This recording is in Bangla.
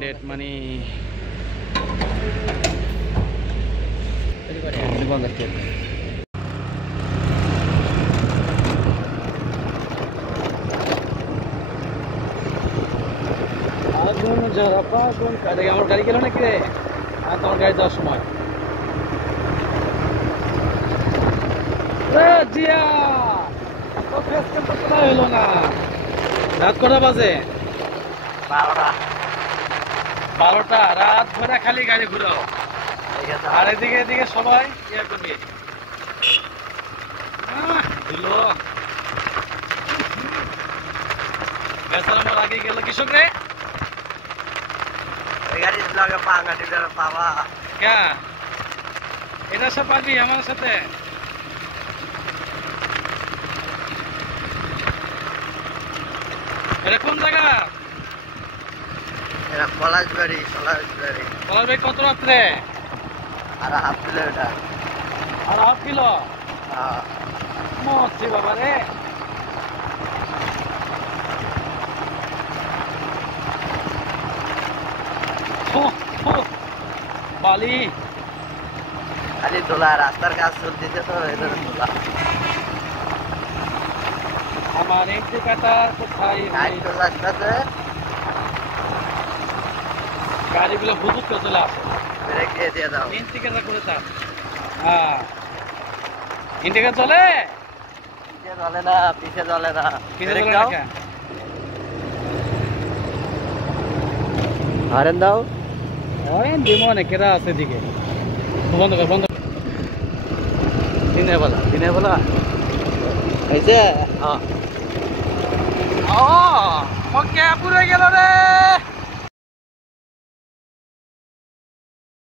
Dead money. আগুন ঝরাপা আগুন কাটে আমার গাড়ি গেল নাকি রে? আর তোমার গাড়ি যাওয়ার সময় জিয়া তো ফেস ক্যাম্পটা কোথায় হলো না? রাত কটা বাজে? 12টা। রাত ভরা খালি গাড়ি ঘুরাও আর এদিকে এদিকে সবাই ইয়ে করবি দিলো বেচারা আমার আগে গেল কৃষক রে ক্যা এটা সব পারবি আমার সাথে এটা কোন জায়গা? পলাশবাড়ি পলাশবাড়ি কত রাত্রে? আর হাফ কিলোমিটার। আর হাফ কিলো মরছি বাবা রে। বালি খালি তোলা রাস্তার কাজ চলতেছে তো এদের তোলা। আমার ইন্ডিকেটর কোথায়? গাড়িগুলো বুঝুক তো চলে আসে ব্রেক দিয়ে দাও। ইন্ডিকেটর করে থাক। হ্যাঁ ইন্ডিকেটর চলে? পিছে চলে না, পিছে চলে না। পিছে চলে না কেন? হরেন দাও। হরেন দিব না, কেরা আছে দিকে। বন্ধ কর বন্ধ। দিনের বেলা হয়েছে? ও মকে পুরে গেল রে।